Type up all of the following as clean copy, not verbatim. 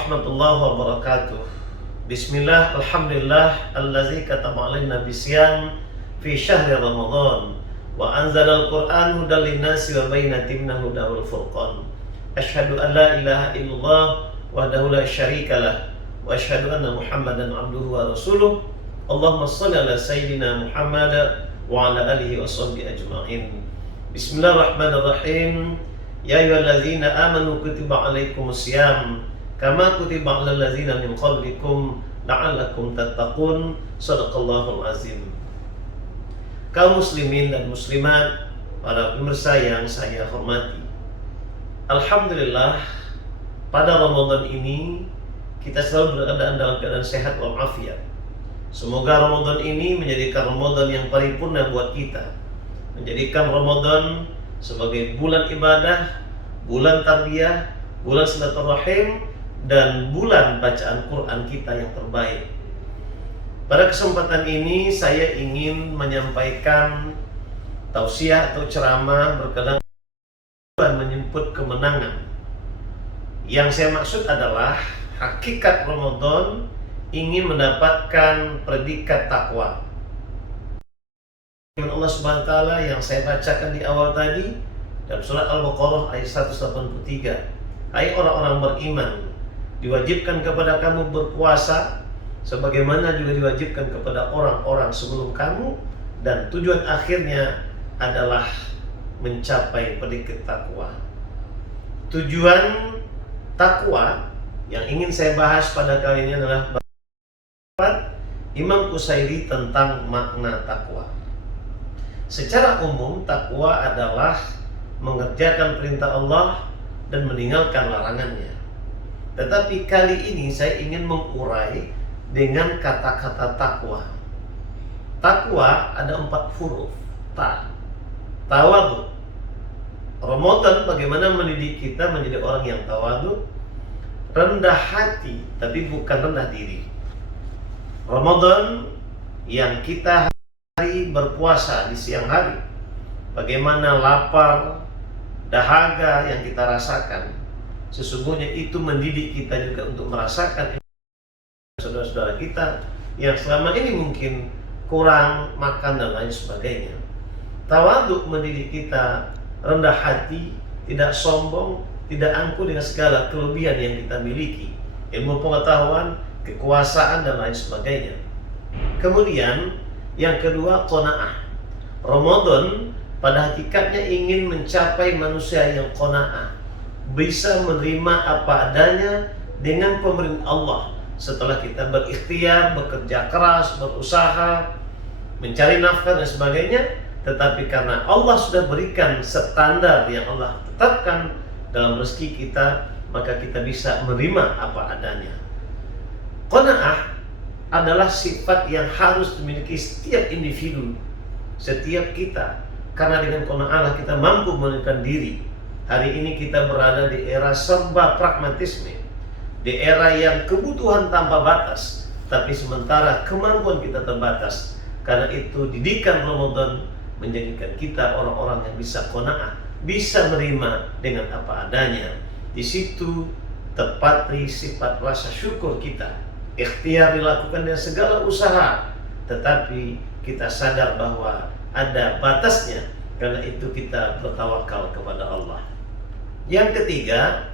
warahmatullahi wabarakatuh. Bismillah, alhamdulillah, allazi kataba alaina bisyam fi syahri Ramadan wa anzalal Qur'an hudal linnasi wa bayyinatin minal huda wal furqan. Asyhadu an la ilaha illallah wahdahu la syarikalah wa asyhadu anna Muhammadan abduhu wa rasuluh. Allahumma shalli ala sayyidina Muhammad wa ala alihi wa sahbihi ajma'in. Bismillahirrahmanirrahim. Ya ayyuhalladzina amanu kutiba alaikumusiyam kama kutiba alal ladzina min qablikum la'allakum tattaqun. Shadaqallahul azim. Kaum muslimin dan muslimat, para pemirsa yang saya hormati, alhamdulillah pada Ramadan ini kita selalu berada dalam keadaan sehat walafiat. Semoga Ramadan ini menjadikan Ramadan yang paripurna buat kita, menjadikan Ramadan sebagai bulan ibadah, bulan tarbiyah, bulan silaturahim, dan bulan bacaan Quran kita yang terbaik. Pada kesempatan ini saya ingin menyampaikan tausiah atau ceramah berkenaan menyebut kemenangan. Yang saya maksud adalah hakikat Ramadan ingin mendapatkan predikat takwa. Allah Subhanahu wa taala yang saya bacakan di awal tadi dalam surat Al-Baqarah ayat 183. Hai orang-orang beriman, diwajibkan kepada kamu berpuasa sebagaimana juga diwajibkan kepada orang-orang sebelum kamu, dan tujuan akhirnya adalah mencapai predikat takwa. Tujuan takwa yang ingin saya bahas pada kali ini adalah Imam Qusairi tentang makna takwa. Secara umum, takwa adalah mengerjakan perintah Allah dan meninggalkan larangannya. Tetapi kali ini saya ingin mengurai dengan kata-kata takwa. Takwa ada 4 huruf. Tawadu. Ramadan bagaimana mendidik kita menjadi orang yang tawadu, rendah hati tapi bukan rendah diri. Ramadan yang kita berpuasa di siang hari, bagaimana lapar, dahaga yang kita rasakan, sesungguhnya itu mendidik kita juga untuk merasakan saudara-saudara kita yang selama ini mungkin kurang makan dan lain sebagainya. Tawadhu mendidik kita rendah hati, tidak sombong, tidak angkuh dengan segala kelebihan yang kita miliki, ilmu pengetahuan, kekuasaan dan lain sebagainya. Kemudian yang kedua, qanaah. Ramadan pada hakikatnya ingin mencapai manusia yang qanaah, bisa menerima apa adanya dengan pemberian Allah setelah kita berikhtiar, bekerja keras, berusaha, mencari nafkah dan sebagainya. Tetapi karena Allah sudah berikan standar yang Allah tetapkan dalam rezeki kita, maka kita bisa menerima apa adanya. Qanaah adalah sifat yang harus dimiliki setiap individu, setiap kita. Karena dengan qanaah kita mampu menentukan diri. Hari ini kita berada di era serba pragmatisme, di era yang kebutuhan tanpa batas, tapi sementara kemampuan kita terbatas. Karena itu didikan Ramadan menjadikan kita orang-orang yang bisa qanaah, bisa menerima dengan apa adanya. Di situ terpatri sifat rasa syukur kita. Ikhtiar dilakukan dengan segala usaha, tetapi kita sadar bahwa ada batasnya. Karena itu kita bertawakal kepada Allah. Yang ketiga,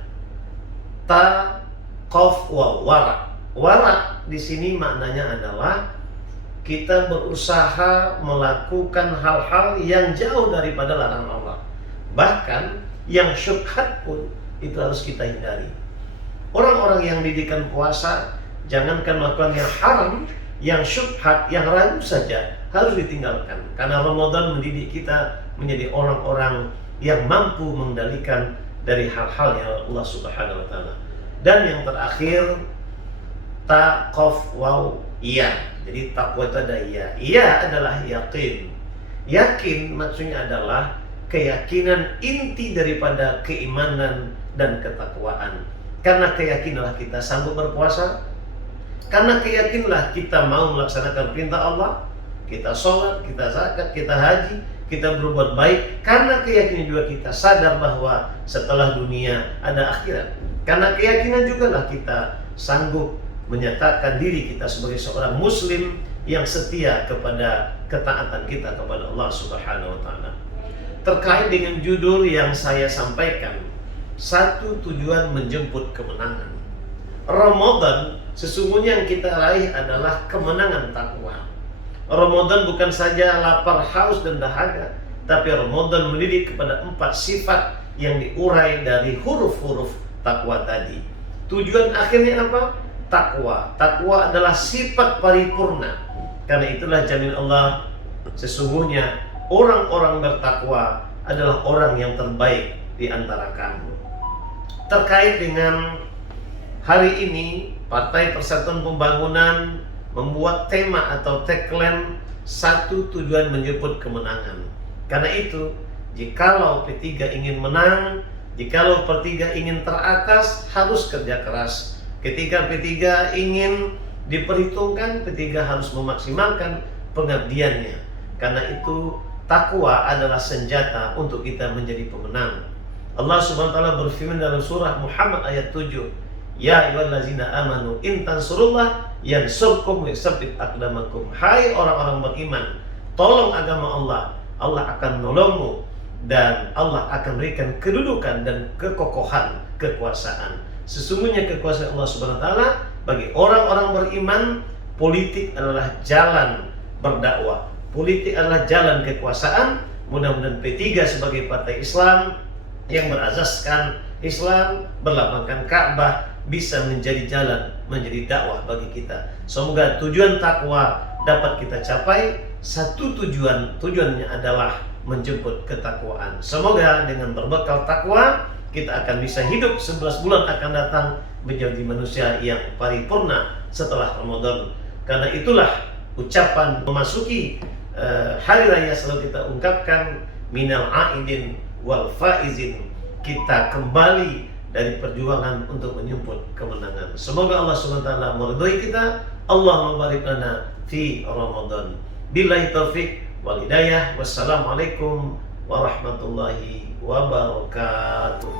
taqaf wa wara. Wara di sini maknanya adalah kita berusaha melakukan hal-hal yang jauh daripada larangan Allah. Bahkan yang syubhat pun itu harus kita hindari. Orang-orang yang didikan puasa, jangankan melakukan yang haram, yang syubhat, yang ragu saja harus ditinggalkan. Karena Ramadan mendidik kita menjadi orang-orang yang mampu mengendalikan dari hal-hal yang Allah Subhanahu wa taala. Dan yang terakhir, taqaf wa iya. Jadi takwa itu ada iya. Iya adalah yakin. Yakin maksudnya adalah keyakinan inti daripada keimanan dan ketakwaan. Karena keyakinanlah kita sanggup berpuasa. Karena keyakinanlah kita mau melaksanakan perintah Allah. Kita sholat, kita zakat, kita haji, kita berbuat baik. Karena keyakinan juga kita sadar bahwa setelah dunia ada akhirat. Karena keyakinan juga lah kita sanggup menyatakan diri kita sebagai seorang muslim yang setia kepada ketaatan kita kepada Allah Subhanahu wa taala. Terkait dengan judul yang saya sampaikan, satu tujuan menjemput kemenangan. Ramadan sesungguhnya yang kita raih adalah kemenangan takwa. Ramadan bukan saja lapar, haus dan dahaga, tapi Ramadan mendidik kepada 4 sifat yang diurai dari huruf-huruf takwa tadi. Tujuan akhirnya apa? Takwa. Takwa adalah sifat paripurna. Karena itulah jamin Allah, sesungguhnya orang-orang bertakwa adalah orang yang terbaik di antara kamu. Terkait dengan hari ini, Partai Persatuan Pembangunan membuat tema atau tagline satu tujuan menjemput kemenangan. Karena itu, jikalau P3 ingin menang, jikalau P3 ingin teratas, harus kerja keras. Ketika P3 ingin diperhitungkan, P3 harus memaksimalkan pengabdiannya. Karena itu takwa adalah senjata untuk kita menjadi pemenang. Allah Subhanahu wa taala berfirman dalam surah Muhammad ayat 7, ya ayyuhallazina amanu in tansurullah yansurkum wa yutsabbit aqdamakum. Hai orang-orang beriman, tolong agama Allah, Allah akan menolongmu dan Allah akan berikan kedudukan dan kekokohan kekuasaan. Sesungguhnya kekuasaan Allah Subhanahu wa taala bagi orang-orang beriman. Politik adalah jalan berdakwah, politik adalah jalan kekuasaan. Mudah-mudahan P3 sebagai partai Islam yang berazaskan Islam, berlambangkan Ka'bah, bisa menjadi jalan, menjadi dakwah bagi kita. Semoga tujuan takwa dapat kita capai. Satu tujuannya adalah menjemput ketakwaan. Semoga dengan berbekal takwa kita akan bisa hidup 11 bulan akan datang menjadi manusia yang paripurna setelah Ramadan. Karena itulah ucapan memasuki hari raya selalu kita ungkapkan minal aidin wal faizin. Kita kembali dari perjuangan untuk menyambut kemenangan. Semoga Allah SWT meridhai kita. Allahumma barik lana fi Ramadan. Billahi taufik wal hidayah. Wassalamualaikum warahmatullahi wabarakatuh.